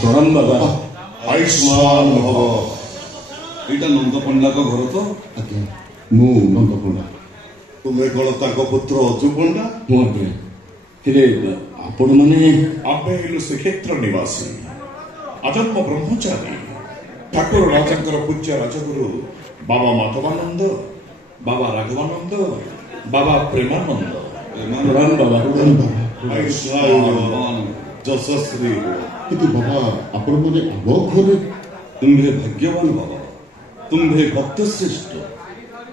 प्रणाम बाबा। आयुष्मान भव। एटा नंद पंडा को घर तो आज्ञा मु नंद पंडा। तुम्हें कौन ताको पुत्र अजु पंडा? हूँ आज्ञा हेले आपण माने आम्भे हेलु श्रीक्षेत्र निवासी अजन्म ब्रह्मचारी ठाकुर राजांकर पूज्य राजगुरु बाबा माधवानंद, बाबा राघवानंद, बाबा प्रेमानंद। प्रणाम बाबा। आयुष्मान जशस्वी। किंतु बाबा आपण माने आबो घरे तुम्भे भाग्यवान बाबा, तुम्भे भक्त श्रेष्ठ।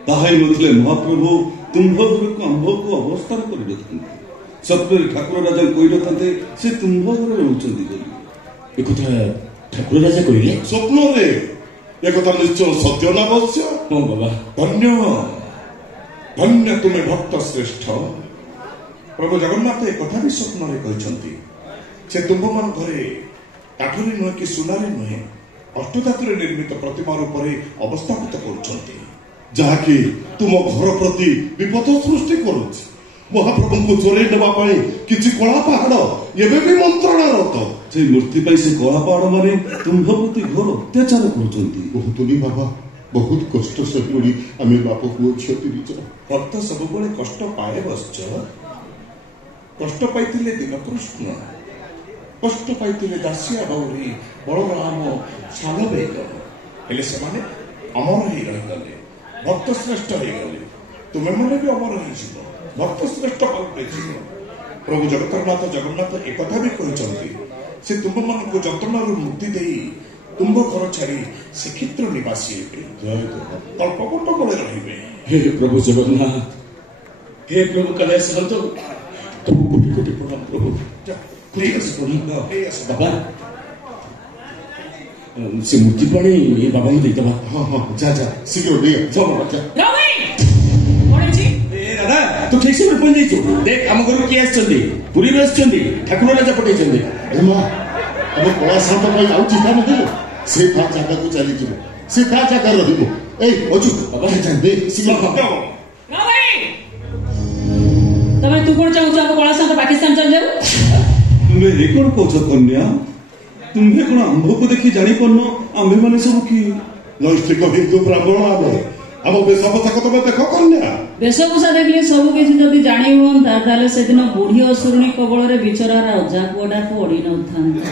ताहाई नथिले महाप्रभु तुम्भ घरକୁ ଆମ୍ଭକୁ ଅବସ୍ଥାନ କରିଦେଇଥାନ୍ତି। ସତ୍ୟରେ ଠାକୁର ରାଜା କହିରଥାନ୍ତେ ସେ ତୁମ୍ଭ ଘରେ ରହୁଛନ୍ତି ବୋଲି। ଏକଥା ଠାକୁର ରାଜା କହିଲେ? ସ୍ୱପ୍ନରେ एकथा निश्चय सत्य नावश्य। हाँ बाबा। धन्य धन्य तुम्हें भक्त श्रेष्ठ। प्रभु जगन्नाथ एक कथा भी स्वप्न रे कहते से तुम्भ मान घरे काठरी नुहे कि सुनारे नुहे अष्टधातु निर्मित प्रतिमा रूप अवस्थापित करुछंती जहाँकि तुम घर प्रति विपद सृष्टि करुछि। महाप्रभु को चोरी देवा किसी कला पहाड़ एवं भी मंत्रणारत से मूर्ति पाई से कला पहाड़ माने तुम्भ प्रति घोर अत्याचार करुछंती। बहुतुनी बाबा बहुत कष्ट सही आम बाप पुओ झील तीज भक्त सब कष्ट पाए बश्च कष्ट पाइथिले दीनकृष्ण, कष्ट पाइथिले दासिया गौरी बलराम सालवेग हेले से माने अमर ही रहीगले, भक्त श्रेष्ठ हो गले। तुम्हें मैंने भी अमर हो भक्त श्रेष्ठ प्रभु जगतरनाथ जगन्नाथ एक कथा भी कहते से तुम मान को जंत्रणार मुक्ति दे तुम्भ घर छाड़ी श्रीक्षेत्र निवासी कल्पकोट बड़े रहिबे। हे प्रभु जगन्नाथ, हे प्रभु कैलाश संत, तुम कोटि कोटि प्रणाम प्रभु। बाबा से मूर्ति पाणी ये बाबा को देता। हाँ हाँ जा जा शीघ्र दे जाओ बाबा जा। दादा तू ठीक से पहुंच जाइछु। देख हम घर किए आछंदी पुरी में आछंदी ठाकुर राजा पठेछंदी। एमा अब कला शांत भाई आउ चिंता नहीं से था जगह को चली जिवो से था जगह रहिबो। ए अजु बाबा जा दे शीघ्र जाओ। तमे तू कोन चाहू आप कला शांत पाकिस्तान चल जाऊ? तुम्हें ये कौन कहछ कन्या? तुम्हें कौन आंभ को देखि जानी पन्न आंभे माने सब की नैष्ठिक हिंदू ब्राह्मण आम वेशभूषा को तुम देख कन्या। वेशभूषा देखले सब किसी जदि जानी हुंता ताले से दिन बुढ़ी असुरणी कबल रे बिचरा राजा पुअडा पड़ी न थांता।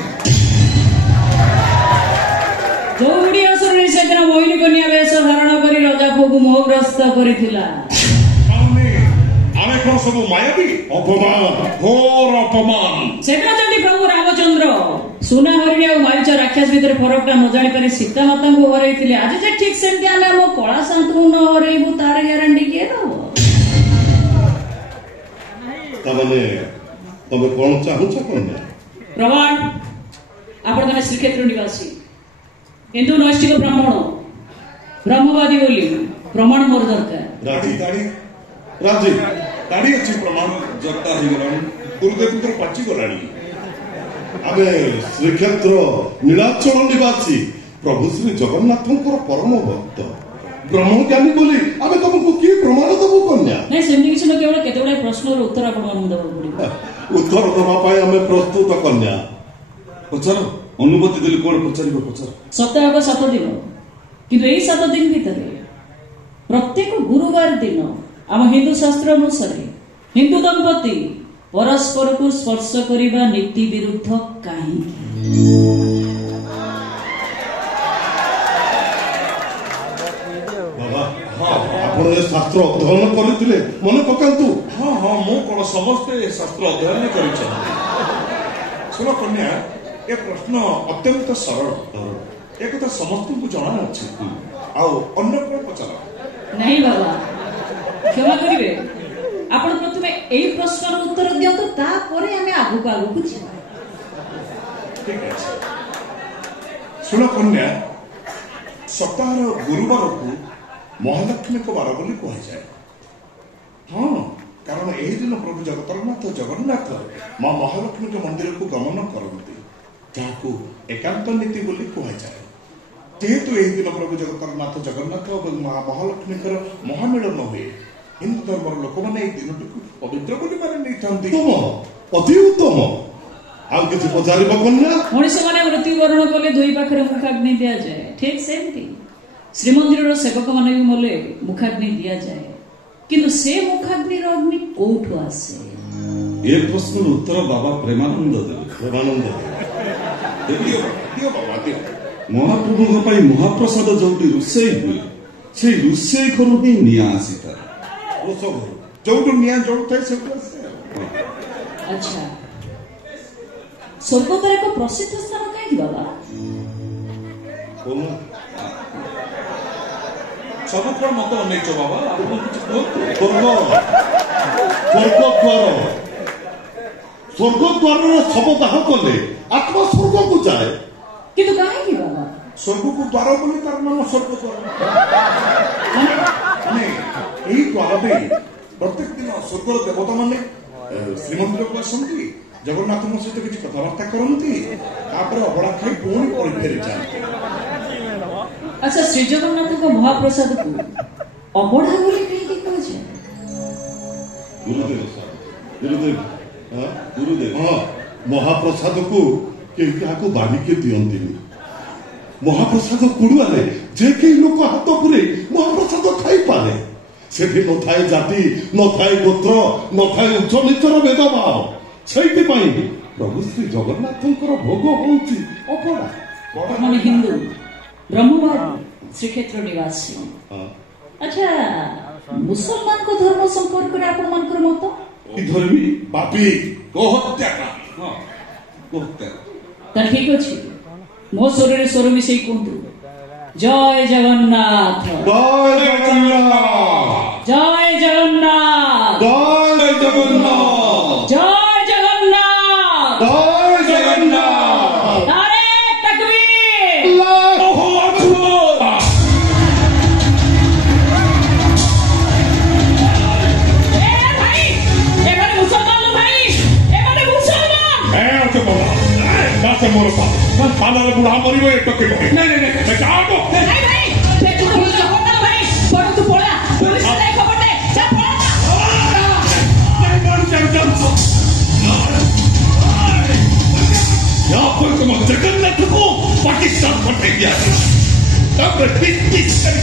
जो बुढ़ी असुरणी से दिन मोहिनी कन्या वेश धारण करी राजा को मोहग्रस्त करिथिला। आमे कोन सब मायावी अपमान घोर अपमान। सेदिन जदि प्रभु रामचंद्र सुना हरिणी और मारीच राक्षस भीतर फरकटा न जानी पारे सीता माता को हरैथिले आज जे ठीक सेमती आमे हम कला शांत को न हरैबु तार ग्यारंटी के दो? तमने तमे कोन चाहू छ कन्या? प्रमाण आपण तने श्रीक्षेत्र निवासी हिंदू नैष्ठिक ब्राह्मण ब्रह्मवादी बोली प्रमाण मोर दरकार। राजी राजी गाड़ी अच्छी प्रमाण जगता ही गलानी गुरुदेव पाची गलानी। आमे श्रीक्षेत्र नीलाचल निवासी प्रभु श्री जगन्नाथ परम भक्त ब्रह्मज्ञानी बोली आमे तुमको की प्रमाण देबो कन्या? नहीं सेमनी किछ न केवल केतेबडा प्रश्नर उत्तर आपण मानु देबो पड़िबो। उत्तर देबा पाए आमे प्रस्तुत कन्या। पचार अनुमति देली कोन पचारिबो पचार। सप्ताह 7 दिन किंतु एई 7 दिन भीतर प्रत्येक गुरुवार दिन आम हिंदू शास्त्र अनुसार हिंदू दंपति परस्पर को स्पर्श करिबा नीति विरुद्ध काहे? बाबा हाँ आपण ए शास्त्र अध्ययन करथिले मन पकांतु। हाँ हाँ मु कोन समस्त शास्त्र अध्ययन करिछ। सुन कन्या ए प्रश्न अत्यंत सरल एक तो समस्त को जाना अछि आउ अन्य को पचार नहीं बाबा क्षमा करिवे आपण प्रथमे एई प्रश्नर उत्तर दियंतु तापरे आमे आगु को आगु बुझिबा। ठीक है सुन कन्या सप्ताह गुरुवार को महालक्ष्मी को बार बोली कह जाए। हाँ कारण यही दिन प्रभु जगतरनाथ जगन्नाथ माँ महालक्ष्मी के मंदिर को गमन करते जहाँ एकांत नीति बोली कह जाए। जेहेतु यही दिन प्रभु जगतरनाथ जगन्नाथ और माँ महालक्ष्मी महामिलन हुए हिंदू धर्म लोक मैंने दिन पवित्र बोली माने नहीं था। अति उत्तम ଆଉ କିଛି ପଚାରିବ କନ୍ୟା? ମଣିଷ ମାନେ ମୃତ୍ୟୁବରଣ କଲେ ଦୁଇ ପାଖରେ ମୁଖାଗ୍ନି ଦିଆଯାଏ, ଠିକ ସେମିତି ଶ୍ରୀମନ୍ଦିରର ସେବକ ମାନେ ବି ମଲେ ମୁଖାଗ୍ନି ଦିଆଯାଏ, କିନ୍ତୁ ସେ ମୁଖାଗ୍ନିର ଅଗ୍ନି କୋଉଠୁ ଆସେ? ଏ ପ୍ରଶ୍ନର ଉତ୍ତର ବାବା ପ୍ରେମାନନ୍ଦ ଦେବେ। ପ୍ରେମାନନ୍ଦ ମହାପ୍ରଭୁଙ୍କ ପାଇଁ ମହାପ୍ରସାଦ ଯୋଉଠି ରୋଷେଇ ହୁଏ, ସେଇ ରୋଷେଇ ଘରୁ ହିଁ ନିଆଁ ଆସିଥାଏ। ଯୋଉଠୁ ନିଆଁ ଜଳୁଥାଏ ସେଠୁ ଆସେ। ଆଚ୍ଛା, ସ୍ୱର୍ଗଦ୍ୱାର ଏକ ପ୍ରସିଦ୍ଧ ସ୍ଥାନ କାହିଁକି ବାବା? ସବୁ କଣ ମତ ଅନେଇଛ ବାବା? ଆପଣ କିଛି କୁହନ୍ତୁ। ସ୍ୱର୍ଗଦ୍ୱାରର ଶବଦାହ କଲେ ଆତ୍ମା ସ୍ୱର୍ଗକୁ ଯାଏ। କିନ୍ତୁ କାହିଁକି ବାବା? ସ୍ୱର୍ଗକୁ ଦ୍ୱାର ବୋଲି ତାର ନାମ ସ୍ୱର୍ଗଦ୍ୱାର। ମାନେ ଏହି ଦ୍ୱାର ଦେଇ ପ୍ରତ୍ୟେକ ଦିନ ସ୍ୱର୍ଗର ଦେବତା ମାନେ ଶ୍ରୀମନ୍ଦିରକୁ ଆସନ୍ତି, ଜଗନ୍ନାଥଙ୍କ ସହିତ କିଛି କଥାବାର୍ତ୍ତା କରନ୍ତି, ତାପରେ ଅବଢ଼ା ଖାଇ ପୁଣି ଫେରି ଯାଆନ୍ତି। ଆଚ୍ଛା, ଶ୍ରୀଜଗନ୍ନାଥଙ୍କ ମହାପ୍ରସାଦକୁ ଅବଢ଼ା ବୋଲି କାହିଁକି କୁହାଯାଏ? ଗୁରୁଦେବ ହଁ, ମହାପ୍ରସାଦକୁ କେହି କାହାକୁ ବାଢ଼ିକି ଦିଅନ୍ତିନି। ମହାପ୍ରସାଦ କୁଡ଼ୁଆରେ ଯେ କେହି ଲୋକ ହାତ ପୁରେଇ ମହାପ୍ରସାଦ ଖାଇପାରେ। ସେଠି ନଥାଏ ଜାତି, ନଥାଏ ଗୋତ୍ର, ନଥାଏ ଉଚ୍ଚ ନିଚର ଭେଦଭାବ। ସେଇଥିପାଇଁ ପ୍ରଭୁ ଶ୍ରୀ ଜଗନ୍ନାଥଙ୍କର ଭୋଗ ହଉଛି ଅବଢ଼ା। ମାନେ ହିନ୍ଦୁ ବ୍ରହ୍ମବାଦୀ ଶ୍ରୀକ୍ଷେତ୍ର ନିବାସୀ। ଆଚ୍ଛା, ମୁସଲମାନଙ୍କ ଧର୍ମ ସମ୍ପର୍କରେ ଆପଣମାନଙ୍କର ମତ? ଧର୍ମୀ ବାପି ଗୋହତ୍ୟାକାରୀ। ତା ଠିକ ଅଛି, ମୋ ସ୍ୱରରେ ସ୍ୱର ମିଶେଇ କୁହନ୍ତୁ, ଜୟ ଜଗନ୍ନାଥ, ଜୟ ଜଗନ୍ନାଥ, ଜୟ ଜଗନ୍ନାଥ, ଜୟ ଜଗନ୍ନାଥ, ଜୟ ଜଗନ୍ନାଥ, ଜୟ ଜଗନ୍ନାଥ। ନାରେ ତକବୀର। ଆଲ୍ଲାହୁ আকবার। ଏମାନେ ମୁସଲମାନ ଭାଇ, ଏମାନେ ମୁସଲମାନ। ମୋର ପାଲର ବୁଢା ମରିବ ଏ ଟକେ ଭାଇ ଭାଇ ତୁ ପଳା, ପୋଲିସ ଖବର ଦେ, ଯା ପଳା। यहाँ पर तुम जगन्नाथ को पाकिस्तान पठे दिया तब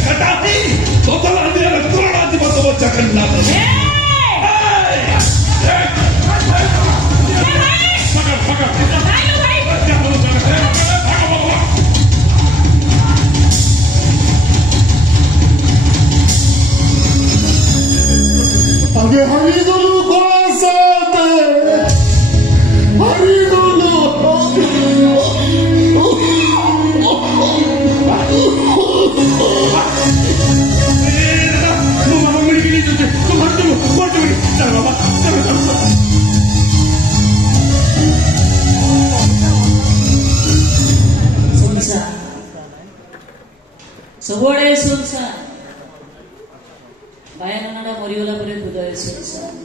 कटा ही बदला दिया तुरड़ा दिवस जगन्नाथ आगे हरी दोनों कोड़ा साथ हरी दोनों ସବୁଆଡେ ସୁନସାନ, ବାୟାନନାଟା ମରିଗଲା ପରେ ହୃଦୟ ସୁନସାନ।